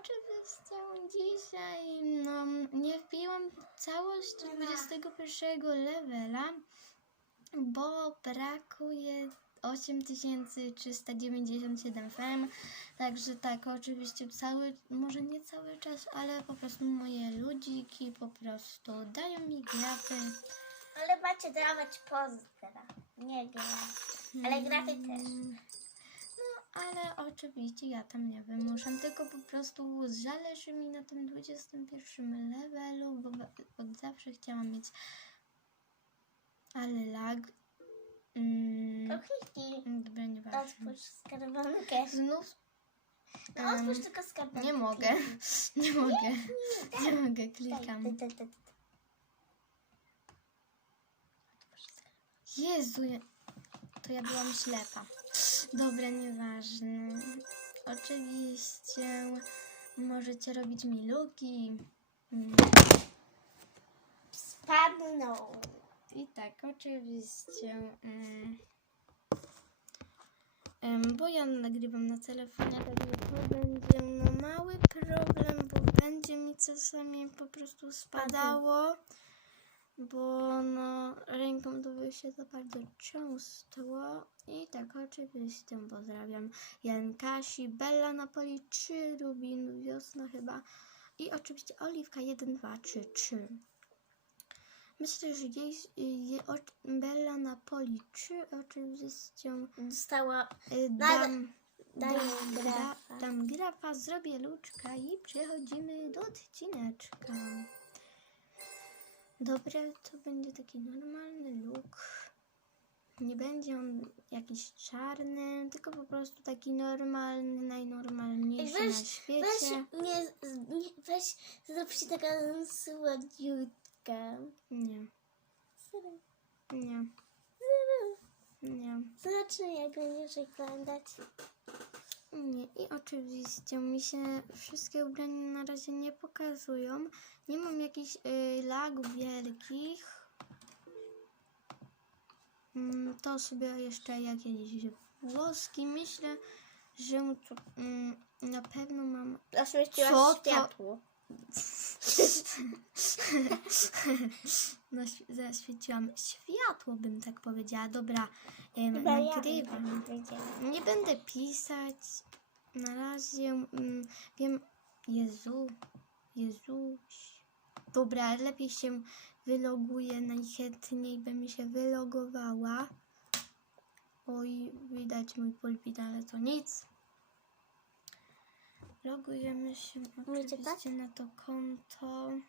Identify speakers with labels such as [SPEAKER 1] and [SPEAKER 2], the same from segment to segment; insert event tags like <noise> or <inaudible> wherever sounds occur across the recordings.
[SPEAKER 1] oczywiście dzisiaj no, nie wbiłam całość 21 levela, bo brakuje 8397 fem, także tak, oczywiście cały, może nie cały czas, ale po prostu moje ludziki po prostu dają mi graty.
[SPEAKER 2] Ale macie dawać pozdra. Nie gra. Ale graty też.
[SPEAKER 1] Ale oczywiście ja tam nie wymuszam, tylko po prostu zależy mi na tym 21 levelu, bo od zawsze chciałam mieć ale lag. Mm,
[SPEAKER 2] kliknij.
[SPEAKER 1] dobra, nieważne.
[SPEAKER 2] Otwórz skarbonkę.
[SPEAKER 1] Znów
[SPEAKER 2] No
[SPEAKER 1] em,
[SPEAKER 2] otwórz tylko skarbonkę.
[SPEAKER 1] nie mogę, <laughs> nie mogę, nie mogę, klikam. Jezu, to ja byłam ślepa. Dobra, nieważne. Oczywiście możecie robić mi luki.
[SPEAKER 2] Spadną.
[SPEAKER 1] I tak, oczywiście. em, bo ja nagrywam na telefonie, to będzie no, mały problem, bo będzie mi czasami po prostu spadało. Bo no, ręką to by się za bardzo cząstło. I tak, oczywiście pozdrawiam Jan Kasi, Bella Napoli 3, Rubin, Wiosna chyba. I oczywiście Oliwka 1, 2, 3, 3. Myślę, że jej, je, o, Bella Napoli 3 oczywiście
[SPEAKER 2] Dostała.
[SPEAKER 1] y, dam, dam, gra,
[SPEAKER 2] grafa.
[SPEAKER 1] dam grafa, zrobię luczka i przechodzimy do odcineczka. Dobra, to będzie taki normalny look. Nie będzie on jakiś czarny, tylko po prostu taki normalny, najnormalniejszy
[SPEAKER 2] Weź-
[SPEAKER 1] na świecie.
[SPEAKER 2] Weź, nie, nie, weź, zrób się taka słodziutka.
[SPEAKER 1] Nie,
[SPEAKER 2] Serio.
[SPEAKER 1] nie, nie.
[SPEAKER 2] Zacznij, jak będziesz oglądać.
[SPEAKER 1] Nie, i oczywiście mi się wszystkie ubrania na razie nie pokazują. Nie mam jakichś y, lagów wielkich. Mm, to sobie jeszcze jakieś włoski. Myślę, że to, mm, na pewno mam.
[SPEAKER 2] Zaświeciłaś
[SPEAKER 1] Co to?
[SPEAKER 2] światło. <laughs>
[SPEAKER 1] Naś- Zaświeciłam światło, bym tak powiedziała. Dobra,
[SPEAKER 2] Chyba ja
[SPEAKER 1] nagrywam.
[SPEAKER 2] wiedziałam.
[SPEAKER 1] Nie będę pisać. Na razie mm, wiem. Jezu. Jezuś. Dobra, lepiej się wyloguję. Najchętniej bym się wylogowała. Oj, widać mój pulpit, ale to nic. Logujemy się oczywiście na to konto. <laughs>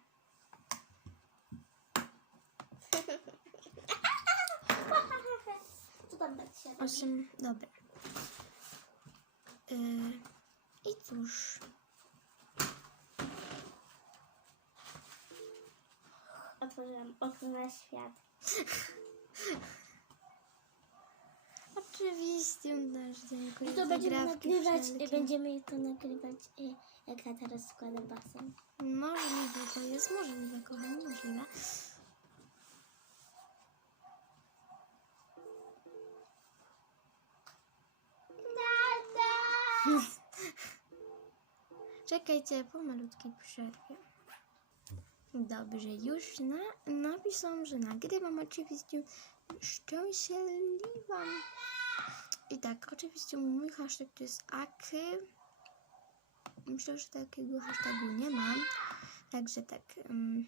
[SPEAKER 2] Tak?
[SPEAKER 1] Osiem, dobra. I cóż,
[SPEAKER 2] Otworzyłam okno na świat. <laughs>
[SPEAKER 1] oczywiście też dziękuję
[SPEAKER 2] I to
[SPEAKER 1] za
[SPEAKER 2] będziemy
[SPEAKER 1] grafki
[SPEAKER 2] nagrywać,
[SPEAKER 1] wszelkie.
[SPEAKER 2] będziemy to nagrywać, y, jak ja teraz składam basen.
[SPEAKER 1] Możliwe to jest, możliwe, kochani, możliwe. Czekajcie po malutkiej przerwie. Dobrze, już na, napisałam, że nagrywam oczywiście szczęśliwa. I tak, oczywiście mój hashtag to jest aky. Myślę, że takiego hashtagu nie mam. Także tak. Um,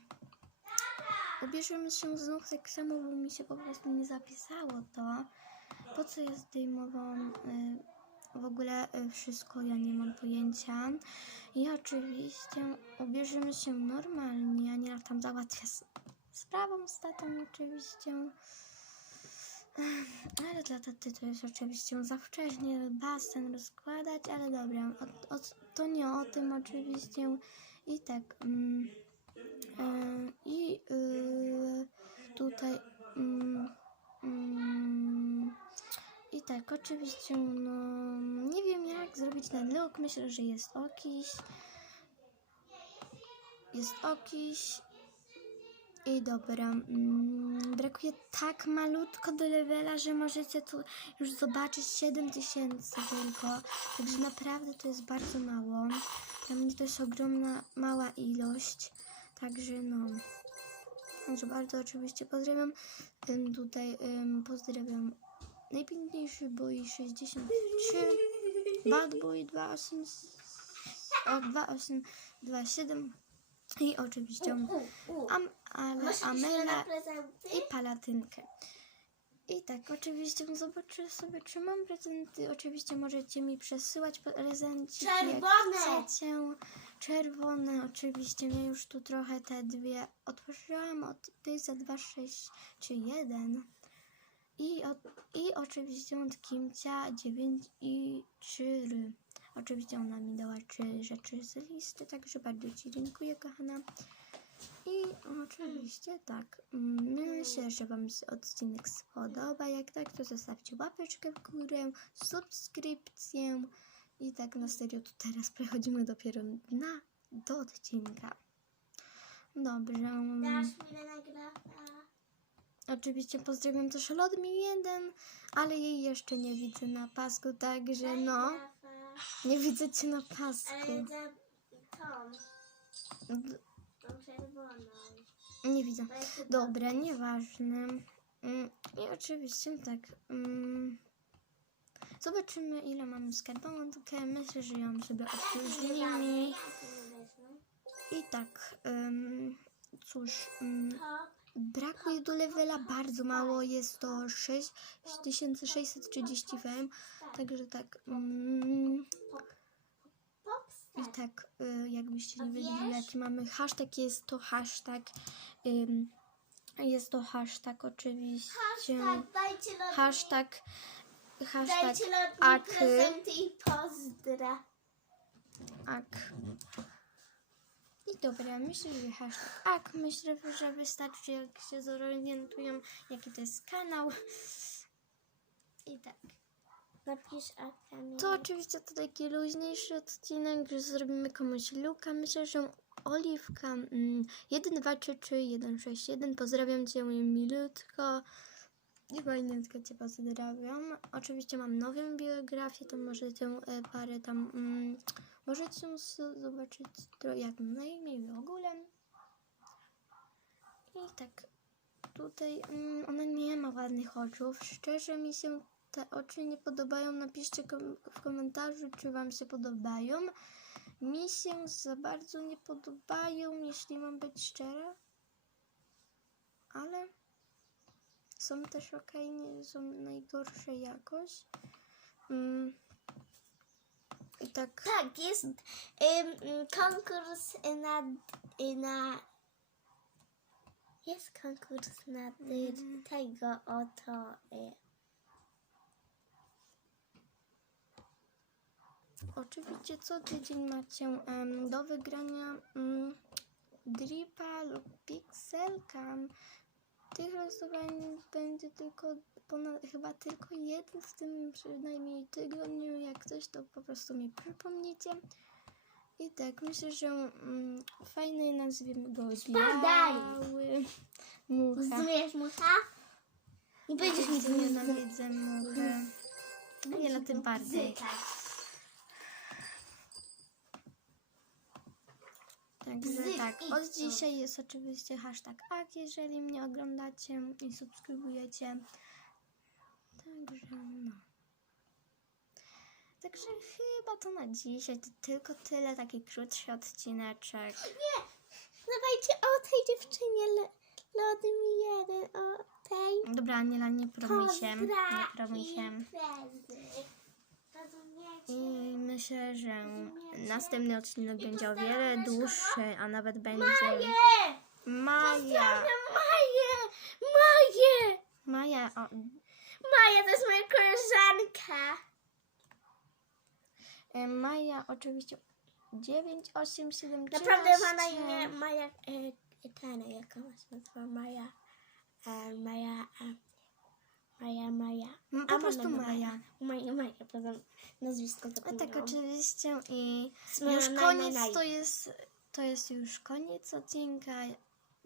[SPEAKER 1] ubierzemy się znów tak samo, bo mi się po prostu nie zapisało to. Po co ja zdejmowałam y, w ogóle y, wszystko, ja nie mam pojęcia. I oczywiście ubierzemy się normalnie, a nie tam załatwię z sprawą z tatą oczywiście. Ale dla taty to jest oczywiście za wcześnie basen rozkładać, ale dobra, o, o, to nie o tym oczywiście. I tak, mm, e, i y, tutaj, mm, mm, i tak, oczywiście, no, nie wiem jak zrobić ten look, myślę, że jest okiś, jest okiś, i dobra, mm, brakuje tak malutko do levela, że możecie tu już zobaczyć 7000 tylko. Także naprawdę to jest bardzo mało. Dla mnie to jest ogromna, mała ilość. Także no. Także bardzo oczywiście pozdrawiam. Tutaj ym, pozdrawiam najpiękniejszy boy 63, Bad Boy 28, o, 2827 i oczywiście. Am, ale, Amela i palatynkę. I tak, oczywiście zobaczę sobie, czy mam prezenty. Oczywiście możecie mi przesyłać prezenty.
[SPEAKER 2] Czerwone!
[SPEAKER 1] Czerwone, oczywiście. Ja już tu trochę te dwie otworzyłam od Pyza 2, 6 czy 1. I, od, I oczywiście od Kimcia 9 i 3. Oczywiście ona mi dała trzy rzeczy z listy, także bardzo Ci dziękuję, kochana. I oczywiście tak, mm, myślę, że Wam się odcinek spodoba. Jak tak, to zostawcie łapeczkę w górę, subskrypcję. I tak na serio, to teraz przechodzimy dopiero na, do odcinka. Dobrze.
[SPEAKER 2] Dasz mi nagrafa.
[SPEAKER 1] Oczywiście pozdrawiam też Lodmi 1, ale jej jeszcze nie widzę na pasku, także no, nie widzę Cię na pasku. Nie widzę. Dobra, nieważne. Mm, I oczywiście tak. mm, Zobaczymy ile mamy skarbonkę. Myślę, że ją sobie opróżnimy. I tak. cóż. Brakuje do levela bardzo mało, jest to 6630 FM, także tak, mm, i tak, y, jakbyście nie wiedzieli jaki mamy hashtag, jest to hashtag, jest to hashtag oczywiście,
[SPEAKER 2] Hashtag dajcie lody.
[SPEAKER 1] hashtag, hashtag
[SPEAKER 2] Dajcie lody
[SPEAKER 1] ak.
[SPEAKER 2] prezenty i pozdra.
[SPEAKER 1] ak. I dobra, myślę, że hashtag ak, myślę, że wystarczy jak się zorientują jaki to jest kanał. I tak.
[SPEAKER 2] Napisz Akami.
[SPEAKER 1] To oczywiście to taki luźniejszy odcinek, że zrobimy komuś luka. Myślę, że Oliwka mm, 1, 2, 3, 3, 1, 6, 1. Pozdrawiam Cię milutko. I fajniutko Cię pozdrawiam. Oczywiście mam nową biografię, to możecie parę tam, mm, możecie zobaczyć jak na imię w ogóle. I tak, tutaj mm, ona nie ma ładnych oczu. Szczerze mi się te oczy nie podobają. Napiszcie kom- w komentarzu, czy Wam się podobają. Mi się za bardzo nie podobają, jeśli mam być szczera. Ale są też ok, nie są najgorsze jakoś. Mm. Tak.
[SPEAKER 2] Tak, jest ym, ym, konkurs na, y, na... Jest konkurs na y,
[SPEAKER 1] Mhm.
[SPEAKER 2] tego oto... Y,
[SPEAKER 1] Oczywiście co tydzień macie em, do wygrania um, Dripa lub Pixelcam. Tych losowań będzie tylko ponad, chyba tylko jeden w tym przynajmniej tygodniu. Jak coś, to po prostu mi przypomnicie. I tak, myślę, że um, fajny nazwiemy go
[SPEAKER 2] Spadaj!
[SPEAKER 1] biały mucha.
[SPEAKER 2] Zrozumiesz mucha? I będziesz mi
[SPEAKER 1] Nie nienawidzę muchę. Nie na tym bardziej. Także
[SPEAKER 2] Bzyk,
[SPEAKER 1] tak, od dzisiaj jest oczywiście hashtag AK, jeżeli mnie oglądacie i subskrybujecie. Także no. Także chyba to na dzisiaj to tylko tyle, taki krótszy odcineczek. <gasps>
[SPEAKER 2] Dawajcie o tej dziewczynie le, lody mi jeden, o tej.
[SPEAKER 1] Dobra, Aniela, nie promuj się, nie promuj się. I myślę, że następny odcinek będzie o wiele dłuższy, a nawet będzie! Maja.
[SPEAKER 2] Maję! Maję!
[SPEAKER 1] Maja, o,
[SPEAKER 2] Maja to jest moja koleżanka.
[SPEAKER 1] e, Maja oczywiście 9873.
[SPEAKER 2] Naprawdę ma na imię Maja e, ten, jak ona się nazywa? Maja. E, Maja. E, Maja, Maja.
[SPEAKER 1] Po
[SPEAKER 2] A,
[SPEAKER 1] prostu
[SPEAKER 2] Maja,
[SPEAKER 1] Maja.
[SPEAKER 2] Maja, Maja, poza nazwisko
[SPEAKER 1] A tak
[SPEAKER 2] zapomniałam.
[SPEAKER 1] oczywiście i już koniec to jest to jest już koniec odcinka.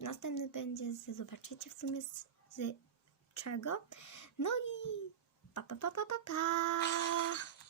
[SPEAKER 1] Następny będzie z zobaczycie w sumie z, z czego. No i pa pa pa pa pa pa. <laughs>